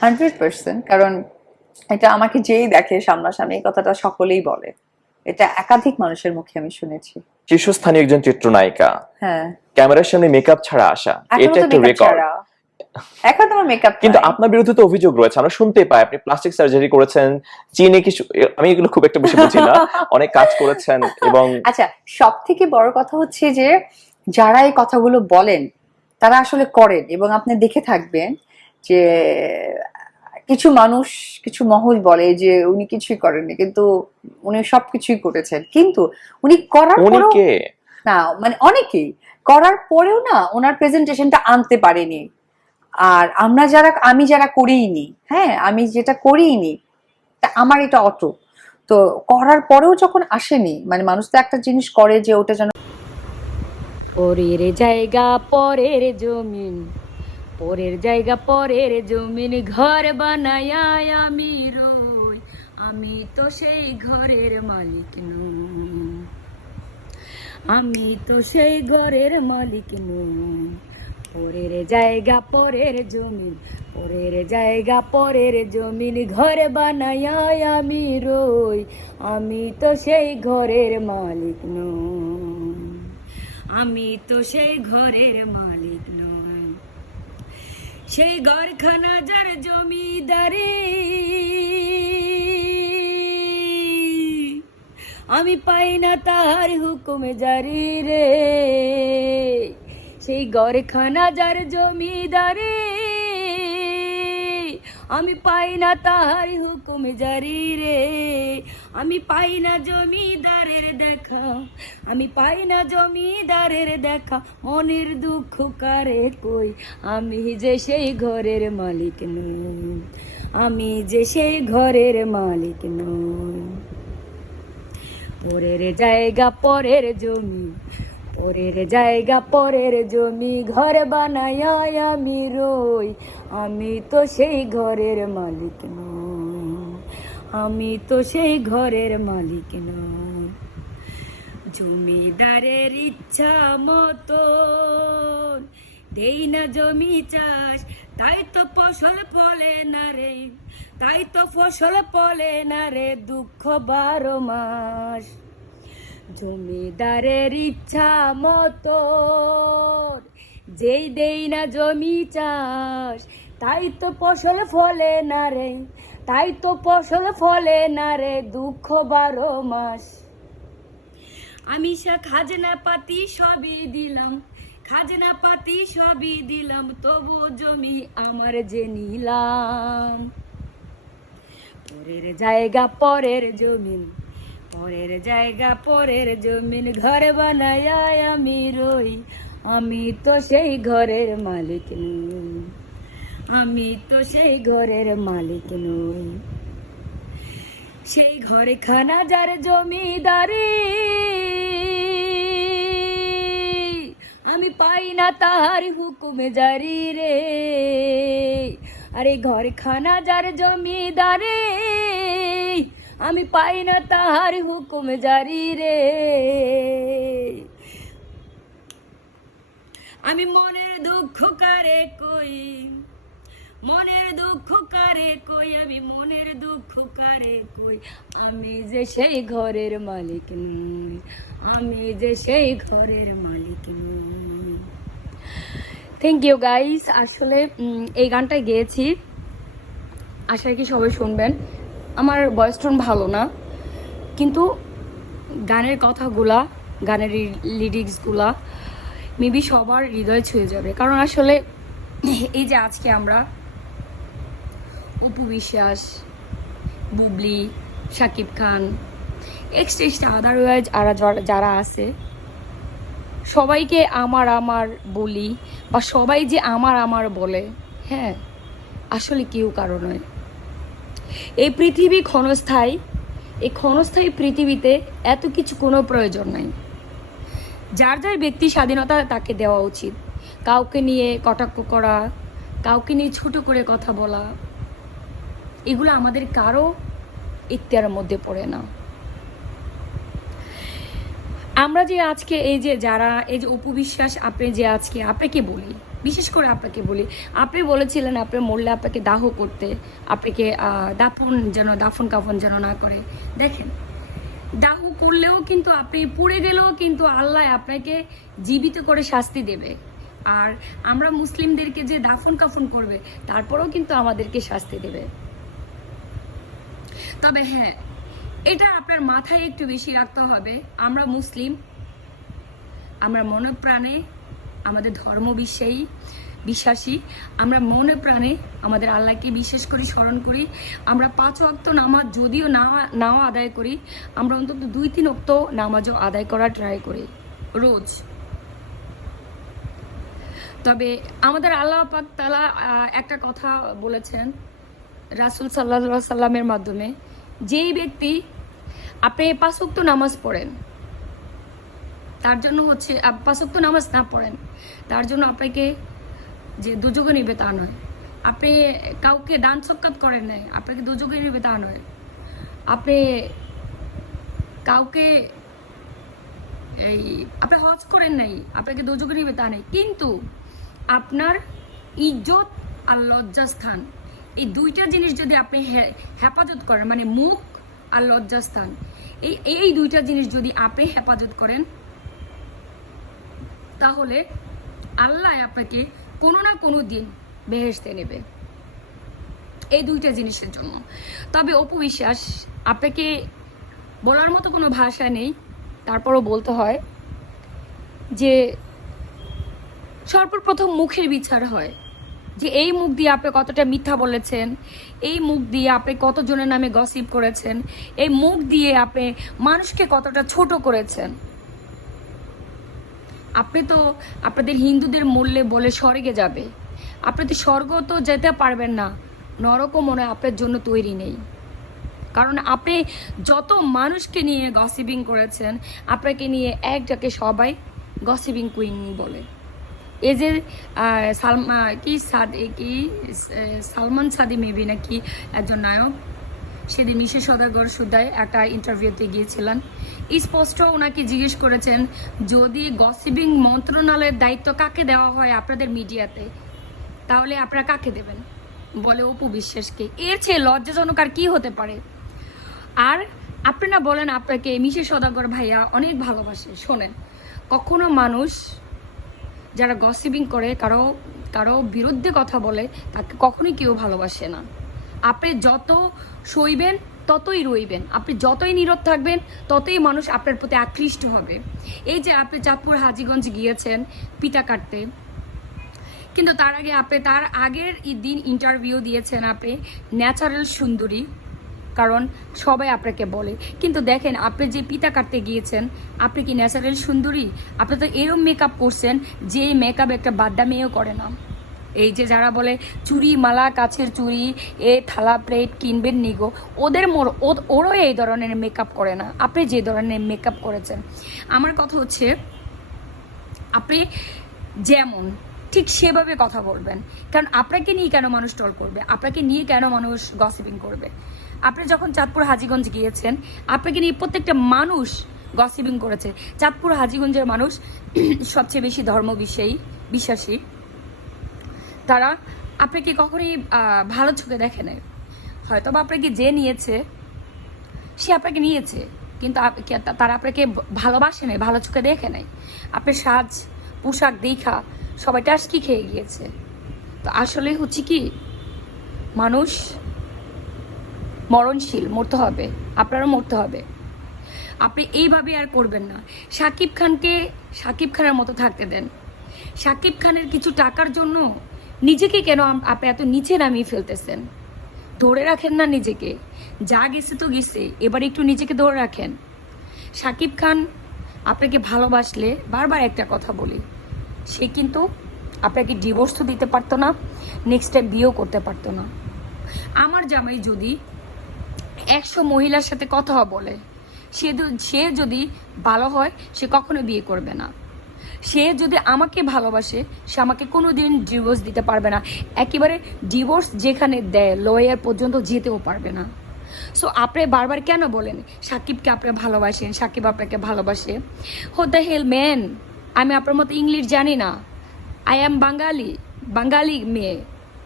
100%। কারণ এটা আমাকে যেই দেখে সামনাসামনি এই কথাটা সকলেই বলে। এটা একাধিক মানুষের মুখে আমি শুনেছি। শীর্ষস্থানীয় একজন চিত্রনায়িকা, হ্যাঁ, ক্যামেরার সামনে মেকআপ ছাড়া আসা, এখনো এটা তো একটা মেকআপ রেকর্ড। ছাড়া, এখন তোমার মেকআপ কিন্তু নাই। আপনার বিরুদ্ধে তো অভিযোগ রয়েছে, আমরা শুনতে পাই আপনি প্লাস্টিক সার্জারি করেছেন, চীনে কিছু, আমি এগুলো খুব একটা বেশি বুঝি না, অনেক কাজ করেছেন এবং আচ্ছা, সব থেকে বড় কথা হচ্ছে যে যারা এই কথাগুলো বলেন তারা আসলে করেন, এবং আপনি দেখে থাকবেন যে কিছু মানুষ, কিছু মহল বলে যে উনি কিছুই করেননি, কিন্তু উনি সবকিছুই করেছেন। কিন্তু উনি করার উনি পরেও কে? না, মানে অনেকেই করার পরেও না ওনার প্রেজেন্টেশনটা আনতে পারেনি। আর আমরা যারা, আমি যারা করিনি, হ্যাঁ আমি যেটা করিনি, তা আমার এটা অটো, তো করার পরেও যখন আসেনি, মানে মানুষ তো একটা জিনিস করে যে ওটা যেন পরের জায়গা পরের জমিন, পরের জায়গা পরের জমিন, ঘর বানায় আমি রই, আমি তো সেই ঘরের মালিক নই, আমি তো সেই ঘরের মালিক নই। পরের জায়গা পরের জমিন, পরের জায়গা পরের জমিন, ঘর বানায় আমি রই, আমি তো সেই ঘরের মালিক নই, আমি তো সেই ঘরের মালিক নই। সেই ঘরখানা যার জমিদারি, আমি পাই না তাহার হুকুম জারি রে, সেই ঘরখানা যার জমিদারি, আমি পাই না তাহার হুকুম জারি রে, আমি পাই না জমিদারের দেখা, আমি পাই না জমিদারের দেখা, মনের দুঃখ কারে কই, আমি যে সেই ঘরের মালিক নই, আমি যে সেই ঘরের মালিক নই। পরের জায়গা পরের জমি, পরের জায়গা পরের জমি, ঘর বানায় আমি রই, আমি তো সেই ঘরের মালিক নই, আমি তো সেই ঘরের মালিক নই। জমিদারের ইচ্ছা মতন দেই না জমি চাষ, তাই তো ফসল ফলে না রে, তাই তো ফসল ফলে না রে, দুঃখ 12 মাস। জমিদারের ইচ্ছা মতন যেই দেই না জমি চাষ, তাই তো ফসল ফলে না রে, তাই তো ফসল ফলে না রে, দুঃখ 12 মাস। আমি সে খাজনা পাতি সবই দিলাম, খাজনা পাতি সবই দিলাম, তবু জমি আমার যে নিলাম। পরের জায়গা পরের জমিন, পরের জায়গা পরের জমিন, ঘর বানায় আমি রই, আমি তো সেই ঘরের মালিক নই, আমি তো সেই ঘরের মালিক নই। সেই ঘরে খানা যার জমিদারি, আমি পাই না তাহার হুকুম জারি রে, আরে ঘর খানা যার জমিদারি, আমি পাই না তাহার হুকুম জারি রে। আমি মনের দুঃখ কারে কই, মনের দুঃখ কারে কই, আমি মনের দুঃখ কারে কই, আমি যে সেই ঘরের মালিক নই, আমি যে সেই ঘরের মালিক নই। Thank you guys. আসলে এই গানটা গেয়েছি, আশা রাখি সবাই শুনবেন। আমার ভয়েস টোন ভালো না, কিন্তু গানের কথাগুলা, গানের লিরিক্সগুলা মেবি সবার হৃদয় ছুঁয়ে যাবে। কারণ আসলে এই যে আজকে আমরা অপু বিশ্বাস, বুবলি, শাকিব খান, এক্সট্রা আদারওয়াইজ আর যারা আছে, সবাইকে আমার আমার বলি, বা সবাই যে আমার আমার বলে, হ্যাঁ আসলে কেউ কারো নয়। এই পৃথিবী ক্ষণস্থায়ী, এই ক্ষণস্থায়ী পৃথিবীতে এত কিছু কোনো প্রয়োজন নাই। যার যার ব্যক্তি স্বাধীনতা তাকে দেওয়া উচিত। কাউকে নিয়ে কটাক্ষ করা, কাউকে নিয়ে ছোট করে কথা বলা, এগুলো আমাদের কারো ইখতিয়ারের মধ্যে পড়ে না। আমরা যে আজকে এই যে যারা, এই যে অপু বিশ্বাস, আপনি যে আজকে আপনাকে বলি বিশেষ করে আপনাকে বলি, আপনি বলেছিলেন আপনি মরলে আপনাকে দাহ করতে, আপনাকে দাফন কাফন যেন না করে। দেখেন, দাহ করলেও কিন্তু আপনি পুড়ে গেলেও কিন্তু আল্লাহ আপনাকে জীবিত করে শাস্তি দেবে। আর আমরা মুসলিমদেরকে যে দাফন কাফন করবে তারপরেও কিন্তু আমাদেরকে শাস্তি দেবে। তবে হ্যাঁ, এটা আপনার মাথায় একটু বেশি রাখতে হবে, আমরা মুসলিম, আমরা মনে প্রাণে আমাদের ধর্ম বিশ্বাসী, আমরা মনে প্রাণে আমাদের আল্লাহকে বিশেষ করে স্মরণ করি। আমরা 5 ওয়াক্ত নামাজ যদিও নাও আদায় করি, আমরা অন্তত 2-3 ওয়াক্ত নামাজও আদায় করার ট্রাই করি রোজ। তবে আমাদের আল্লাহ পাক তাআলা একটা কথা বলেছেন রাসূল সাল্লাল্লাহু আলাইহি সাল্লামের মাধ্যমে, যেই ব্যক্তি আপনি 5 ওয়াক্ত নামাজ পড়েন তার জন্য হচ্ছে 5 ওয়াক্ত নামাজ না পড়েন তার জন্য আপনাকে যে দুযোগে নেবে তা নয়। আপনি কাউকে দান সৎকার করেন নাই, আপনাকে দুযোগে নেবে তা নয়। আপনি কাউকে আপনি হজ করেন নাই, আপনাকে দুযোগে নেবে তা নেই। কিন্তু আপনার ইজ্জত আর লজ্জাস্থান, এই 2টা জিনিস যদি আপনি হেফাজত করেন, মানে মুখ আর লজ্জাস্থান, এই 2টা জিনিস যদি আপনি হেফাজত করেন, তাহলে আল্লাহ আপনাকে কোনো না কোনো দিন বেহেশতে নেবে এই 2টা জিনিসের জন্য। তবে অপু বিশ্বাস, আপনাকে বলার মতো কোনো ভাষা নেই, তারপরও বলতে হয় যে সর্বপ্রথম মুখের বিচার হয়, যে এই মুখ দিয়ে আপনি কতটা মিথ্যা বলেছেন, এই মুখ দিয়ে আপনি কতজনের নামে গসিপ করেছেন, এই মুখ দিয়ে আপনি মানুষকে কতটা ছোট করেছেন। আপনি তো আপনাদের হিন্দুদের মরলে বলে স্বর্গে যাবে, আপনি তো স্বর্গ তো যেতে পারবেন না, নরকও মনে হয় আপনার জন্য তৈরি নেই। কারণ আপনি যত মানুষকে নিয়ে গসিপিং করেছেন, আপনাকে নিয়ে একটাকে সবাই গসিপিং কুইন বলে। এই যে সালমান সাদি মেবি নাকি একজন নায়ক, সেদিন মিশে সদাগর সুদায় একটা ইন্টারভিউতে গিয়েছিলেন, স্পষ্ট ওনাকে জিজ্ঞেস করেছেন যদি গসিপিং মন্ত্রণালয়ের দায়িত্ব কাকে দেওয়া হয় আপনাদের মিডিয়াতে, তাহলে আপনারা কাকে দেবেন? বলে অপু বিশ্বাসকে। এর চেয়ে লজ্জাজনক আর কি হতে পারে? আর আপনি না বলেন আপনাকে মিশে সদাগর ভাইয়া অনেক ভালোবাসে। শোনেন, কখনো মানুষ যারা গসিপিং করে, কারো বিরুদ্ধে কথা বলে, তাকে কখনোই কেউ ভালোবাসে না। আপনি যত সইবেন ততই রইবেন, আপনি যতই নীরব থাকবেন ততই মানুষ আপনার প্রতি আকৃষ্ট হবে। এই যে আপনি চাঁদপুর হাজীগঞ্জ গিয়েছেন পিতা কাটতে, কিন্তু তার আগের দিন ইন্টারভিউ দিয়েছেন আপনি ন্যাচারাল সুন্দরী, কারণ সবাই আপনাকে বলে। কিন্তু দেখেন, আপনি যে পিতা কাটতে গিয়েছেন, আপনি কি ন্যাচারাল সুন্দরী? আপনি তো এরম মেকআপ করছেন যে মেকআপ একটা বাড্ডা মেয়েও করে না। এই যে যারা বলে চুড়ি মালা কাছের চুড়ি থালা প্লেট কিনবেন নিগো, ওরও এই ধরনের মেকআপ করে না, আপনি যে ধরনের মেকআপ করেছেন। আমার কথা হচ্ছে, আপনি যেমন ঠিক সেভাবে কথা বলবেন, কারণ আপনাকে নিয়ে কেন মানুষ ট্রল করবে, আপনাকে নিয়ে কেন মানুষ গসিপিং করবে? আপনি যখন চাঁদপুর হাজীগঞ্জ গিয়েছেন, আপনাকে নিয়ে প্রত্যেকটা মানুষ গসিপিং করেছে। চাঁদপুর হাজীগঞ্জের মানুষ সবচেয়ে বেশি ধর্ম বিশ্বাসী, তারা আপনাকে কখনোই ভালো চোখে দেখে নেয়। হয়তো বা আপনাকে যে নিয়েছে সে আপনাকে নিয়েছে, কিন্তু তারা আপনাকে ভালোবাসে নেয়, ভালো চোখে দেখে নেয়। আপনার সাজ পোশাক দেখা সবাই টাস্কি খেয়ে গিয়েছে। তো আসলে হচ্ছে কি, মানুষ মরণশীল, মরতে হবে, আপনারও মরতে হবে। আপনি এইভাবে আর করবেন না। শাকিব খানের মতো থাকতে দেন। শাকিব খানের কিছু টাকার জন্য নিজেকে কেন আপনি এত নিচে নামিয়ে ফেলতেছেন? ধরে রাখেন না নিজেকে, যা গেছে তো গেছে, এবার একটু নিজেকে ধরে রাখেন। শাকিব খান আপনাকে ভালোবাসলে, বারবার একটা কথা বলি, সে কিন্তু আপনাকে ডিভোর্স তো দিতে পারতো না, নেক্সট টাইম বিয়েও করতে পারতো না। আমার জামাই যদি 100 মহিলার সাথে কথা বলে, সে যদি ভালো হয়, সে কখনো বিয়ে করবে না। সে যদি আমাকে ভালোবাসে, সে আমাকে কোনোদিন ডিভোর্স দিতে পারবে না। একেবারে ডিভোর্স যেখানে দেয়, লয়ার পর্যন্ত যেতেও পারবে না। সো আপনি বারবার কেন বলেন সাকিবকে আপনি ভালোবাসেন, সাকিব আপনাকে ভালোবাসে? হোয়াট দ্য হেল ম্যান, আমি আপনার মতো ইংলিশ জানি না, আই অ্যাম বাঙালি মেয়ে,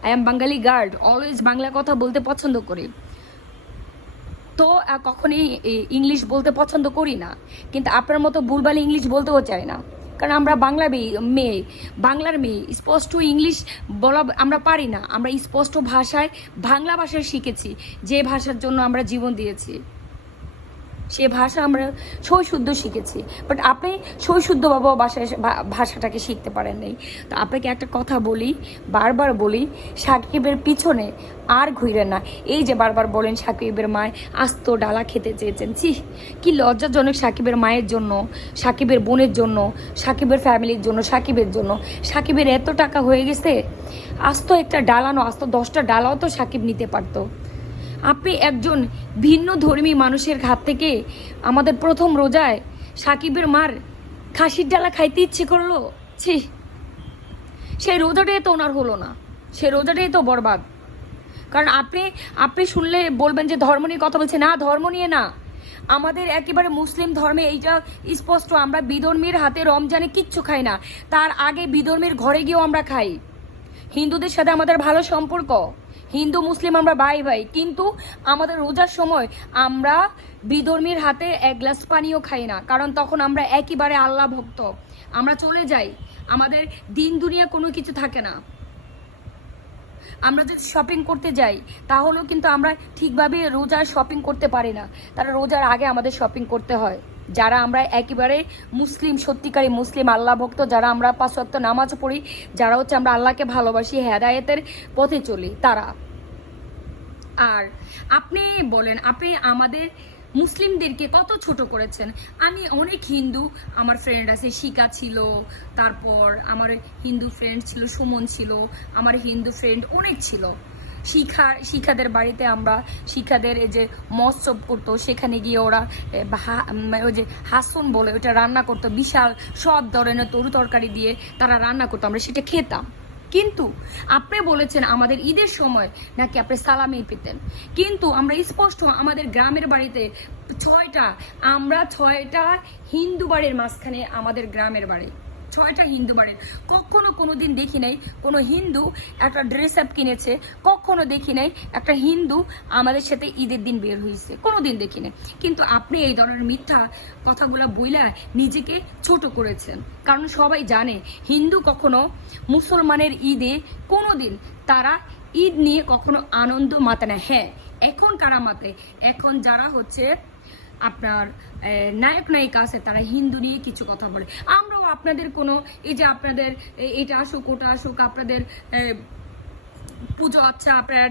I am Bengali guard, always Bangla কথা বলতে পছন্দ করি। তো কখনই ইংলিশ বলতে পছন্দ করি না, কিন্তু আপনার মতো ভুলভাল ইংলিশ বলতেও চাই না, কারণ আমরা বাংলার মেয়ে, স্পষ্ট ইংলিশ বলা আমরা পারি না। আমরা স্পষ্ট ভাষায় বাংলা ভাষায় শিখেছি, যে ভাষার জন্য আমরা জীবন দিয়েছি, সে ভাষা আমরা সৈশুদ্ধ শিখেছি। বাট আপনি সৈশুদ্ধ বাবা ভাষাটাকে শিখতে পারেন নাই। তো আপনাকে একটা কথা বলি, বারবার বলি, সাকিবের পিছনে আর ঘুরেন না। এই যে বারবার বলেন সাকিবের মায় আস্ত ডালা খেতে চেয়েছেন, ছি কি লজ্জাজনক। সাকিবের মায়ের জন্য, সাকিবের বোনের জন্য, সাকিবের ফ্যামিলির জন্য, সাকিবের এত টাকা হয়ে গেছে, আস্ত একটা ডালানো, আস্ত 10টা ডালাও তো সাকিব নিতে পারতো। আপনি একজন ভিন্ন ধর্মী মানুষের হাত থেকে আমাদের প্রথম রোজায় সাকিবের মার খাসির ডালা খাইতে ইচ্ছে করলো, ছি, সেই রোজাটাই তো ওনার হলো না, সেই রোজাটাই তো বরবাদ। কারণ আপনি শুনলে বলবেন যে ধর্ম নিয়ে কথা বলছে, না ধর্ম নিয়ে না, আমাদের একেবারে মুসলিম ধর্মে এইটা স্পষ্ট, আমরা বিধর্মীর হাতে রমজানে কিচ্ছু খাই না, তার আগে বিধর্মীর ঘরে গিয়েও আমরা খাই। হিন্দুদের সাথে আমাদের ভালো সম্পর্ক, হিন্দু মুসলিম আমরা ভাই, কিন্তু আমাদের রোজার সময় আমরা বিধর্মীর হাতে এক গ্লাস পানিও খাই না, কারণ তখন আমরা একেবারে আল্লাহ ভক্ত, আমরা চলে যাই, আমাদের দিন দুনিয়া কোনো কিছু থাকে না। আমরা যদি শপিং করতে যাই তাহলেও কিন্তু আমরা ঠিকভাবে রোজার শপিং করতে পারি না, তারা রোজার আগে আমাদের শপিং করতে হয়। যারা আমরা একেবারে মুসলিম, সত্যিকারী মুসলিম আল্লাহ ভক্ত, যারা আমরা 5 ওয়াক্ত নামাজ পড়ি, যারা হচ্ছে আমরা আল্লাহকে ভালোবাসি, হেদায়েতের পথে চলি, তারা। আর আপনি বলেন, আপনি আমাদের মুসলিমদেরকে কত ছোট করেছেন। আমি অনেক হিন্দু, আমার ফ্রেন্ড আছে, শিকা ছিল, তারপর আমার হিন্দু ফ্রেন্ড ছিল, সুমন ছিল, আমার হিন্দু ফ্রেন্ড অনেক ছিল। শিখাদের বাড়িতে আমরা, শিখাদের এই যে মৎসব করতো, সেখানে গিয়ে ওরা ওই যে হাসন বলে ওটা রান্না করতো, বিশাল সব ধরনের তরু তরকারি দিয়ে তারা রান্না করতো, আমরা সেটা খেতাম। কিন্তু আপনি বলেছেন আমাদের ঈদের সময় নাকি আপনি সালামি পেতেন, কিন্তু আমরা স্পষ্ট আমাদের গ্রামের বাড়িতে 6টা হিন্দু বাড়ির মাঝখানে আমাদের গ্রামের বাড়ি, 6টা হিন্দু বাড়ির, কখনো কোনোদিন দেখি নাই কোনো হিন্দু একটা ড্রেস আপ কিনেছে, কখনো দেখি নাই একটা হিন্দু আমাদের সাথে ঈদের দিন বের হয়েছে, কোনোদিন দেখি নাই। কিন্তু আপনি এই ধরনের মিথ্যা কথাগুলো বইলা নিজেকে ছোট করেছেন, কারণ সবাই জানে হিন্দু কখনো মুসলমানের ঈদে কোনোদিন তারা ঈদ নিয়ে কখনো আনন্দ মাতে না। হ্যাঁ, এখন কারা মাতে, এখন যারা হচ্ছে আপনার নায়ক নায়িকা আছে তারা হিন্দু নিয়ে কিছু কথা বলে। আমরাও আপনাদের কোনো এই যে আপনাদের এটা আসুক ওটা আসুক, আপনাদের পুজো আচ্ছা, আপনারা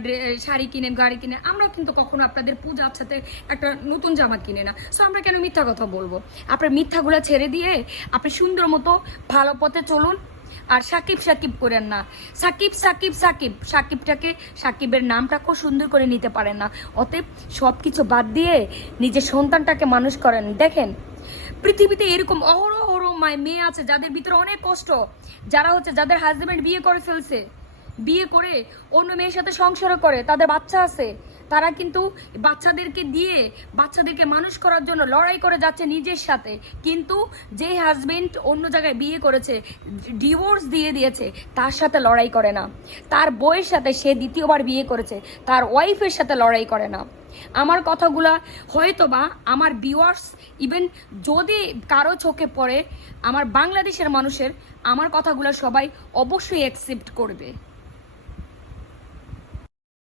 শাড়ি কিনেন, গাড়ি কিনেন, আমরাও কিন্তু কখনো আপনাদের পূজা আচ্ছাতে একটা নতুন জামা কিনে না। সো আমরা কেন মিথ্যা কথা বলবো? আপনার মিথ্যাগুলো ছেড়ে দিয়ে আপনি সুন্দর মতো ভালো পথে চলুন। আর সাকিব করেন না, সাকিবের নামটা খুব সুন্দর করে নিতে পারেন না, অতএব সবকিছু বাদ দিয়ে নিজের সন্তানটাকে মানুষ করেন। দেখেন পৃথিবীতে এরকম অহরহ মেয়ে আছে যাদের ভিতরে অনেক কষ্ট, যারা হচ্ছে যাদের হাজবেন্ড বিয়ে করে ফেলছে, বিয়ে করে অন্য মেয়ের সাথে সংসার করে, তাদের বাচ্চা আছে, তারা কিন্তু বাচ্চাদেরকে মানুষ করার জন্য লড়াই করে যাচ্ছে নিজের সাথে, কিন্তু যে হাজবেন্ড অন্য জায়গায় বিয়ে করেছে, ডিভোর্স দিয়ে দিয়েছে, তার সাথে লড়াই করে না। তার বউয়ের সাথে সে দ্বিতীয়বার বিয়ে করেছে, তার ওয়াইফের সাথে লড়াই করে না। আমার কথাগুলা হয়তোবা আমার ভিউয়ার্স, ইভেন যদি কারো চোখে পড়ে আমার বাংলাদেশের মানুষের, আমার কথাগুলো সবাই অবশ্যই অ্যাকসেপ্ট করবে।